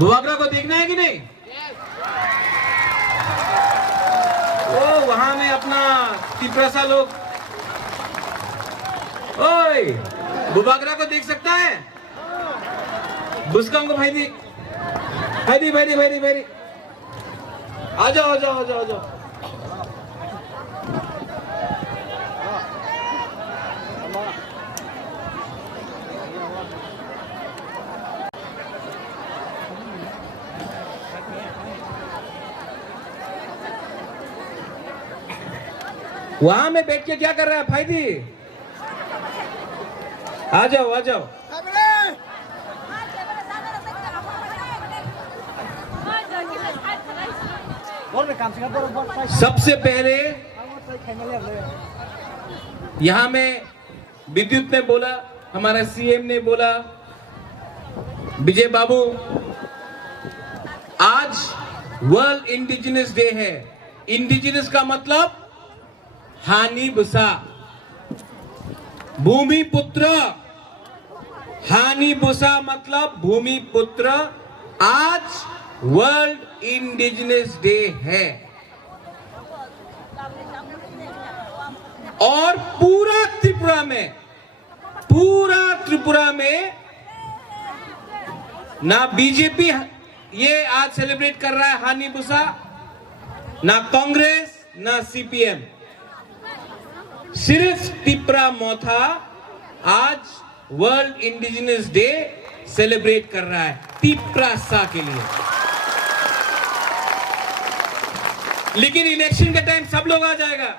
भुवागरा को देखना है कि नहीं? ओ वहां में अपना तिपरासा लोग, ओए भुवागरा को देख सकता है? बुस्कम को भाई दी आ जाओ। वहां में बैठ के क्या कर रहा है फायदी? आ जाओ। सबसे पहले यहां में विद्युत ने बोला, हमारा सीएम ने बोला, विजय बाबू, आज वर्ल्ड इंडिजिनस डे है। इंडिजिनस का मतलब हानि बुसा, भूमि पुत्र। हानि बुसा मतलब भूमि पुत्र। आज वर्ल्ड इंडिजिनस डे है और पूरा त्रिपुरा में ना बीजेपी ये आज सेलिब्रेट कर रहा है हानि बुसा, ना कांग्रेस, ना सीपीएम, सिर्फ तिपरा मोथा आज वर्ल्ड इंडिजिनस डे सेलिब्रेट कर रहा है तिपरासा के लिए। लेकिन इलेक्शन के टाइम सब लोग आ जाएगा,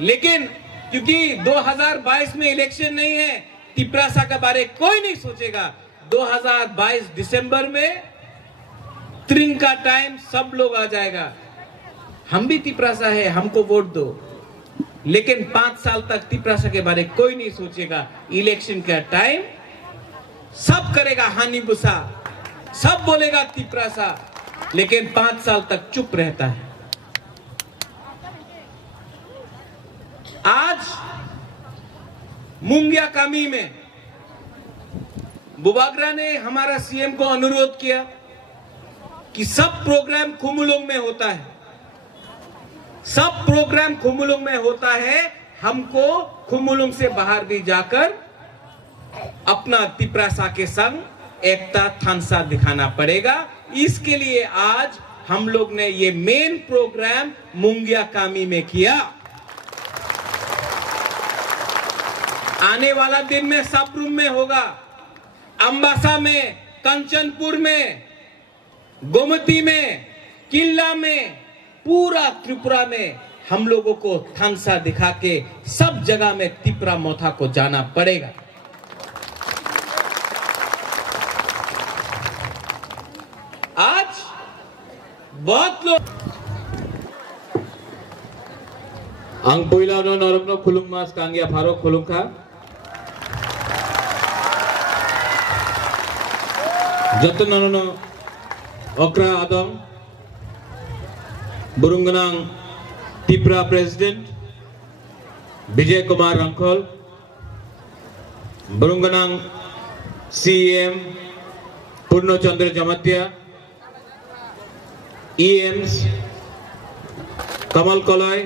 लेकिन क्योंकि 2022 में इलेक्शन नहीं है, तिपरासा के बारे कोई नहीं सोचेगा। 2022 दिसंबर में त्रिंग का टाइम सब लोग आ जाएगा। हम भी तिपरासा है, हमको वोट दो। लेकिन 5 साल तक तिपरासा के बारे कोई नहीं सोचेगा। इलेक्शन का टाइम सब करेगा हानि बुसा, सब बोलेगा तिपरासा, लेकिन 5 साल तक चुप रहता है। आज मुंगिया कामी में बुवागरा ने हमारा सीएम को अनुरोध किया कि सब प्रोग्राम खुमुलुंग में होता है, सब प्रोग्राम खुमुलुंग में होता है, हमको खुमुलुंग से बाहर भी जाकर अपना तिपरासा के संग एकता थानसा दिखाना पड़ेगा। इसके लिए आज हम लोग ने ये मेन प्रोग्राम मुंगिया कामी में किया। आने वाला दिन में सबरूम में होगा, अंबासा में, कंचनपुर में, गोमती में, किल्ला में, पूरा त्रिपुरा में हम लोगों को थानसा दिखा के सब जगह में तिपरा मोथा को जाना पड़ेगा। आज बहुत लोग ang puila no norok no khulung mas kangya pharo khulung kha जतन ननो ओक्रा आदम बुरुंगनांग तिपरा प्रेसिडेंट विजय कुमार रंखोल, बुरुंगनांग सीएम पूर्णचंद्र जमतिया, ईएम्स कमल कलय,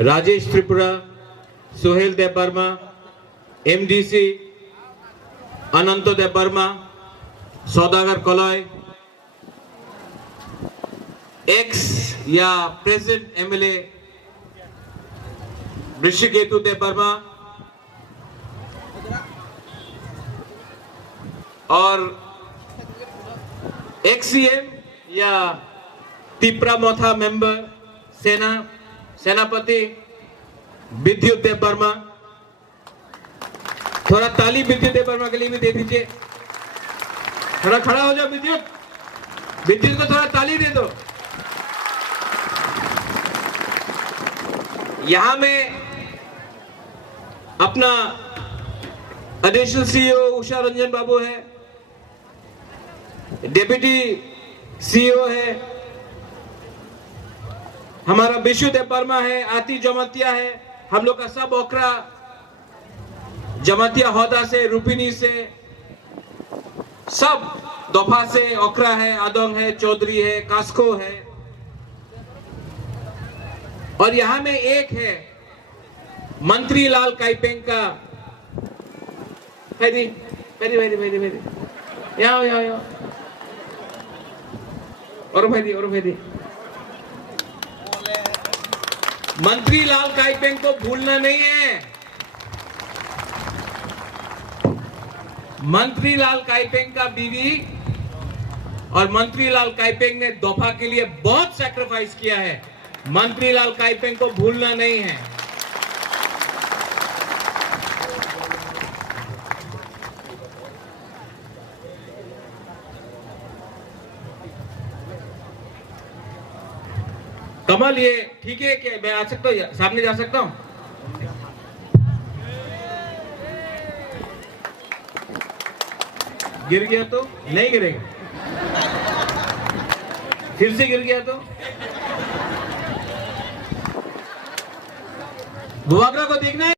राजेश त्रिपुरा, सोहेल देव वर्मा, एमडीसी अनंत देव वर्मा, सौदागर कलय, एक्स या प्रेजेंट एमएलए ऋषिकेतु देव वर्मा और एक्स सीएम या तिपरा मोथा मेंबर सेनापति विद्युत देव वर्मा। थोड़ा ताली विद्युत देव वर्मा के लिए भी दे दीजिए। थोड़ा खड़ा हो जाओ विद्युत को थोड़ा ताली दे दो। यहां में अपना एडिशनल सीईओ उषा रंजन बाबू है, डेप्यूटी सीईओ है, हमारा विशु देव वर्मा है, आती जमातिया है, हम लोग का सब ओकरा जमातिया होदा से, रुपिनी से, सब दोफा से ओकरा है, आदोंग है, चौधरी है, कास्को है, और यहां में एक है मंत्री लाल काइपेंग का। भेरी भेरी भेरी भेरी भेरी यहाँ यहाँ यहाँ और भेरी मंत्री लाल काइपेंग को भूलना नहीं है। मंत्री लाल काइपेंग का बीवी और मंत्री लाल काइपेंग ने दोफा के लिए बहुत सैक्रिफाइस किया है। मंत्री लाल काइपेंग को भूलना नहीं है। कमल, ये ठीक है कि मैं आ सकता हूँ, सामने जा सकता हूँ? गिर गया तो नहीं गिरेगा, फिर से गिर गया तो? बुआगरा को देखना है।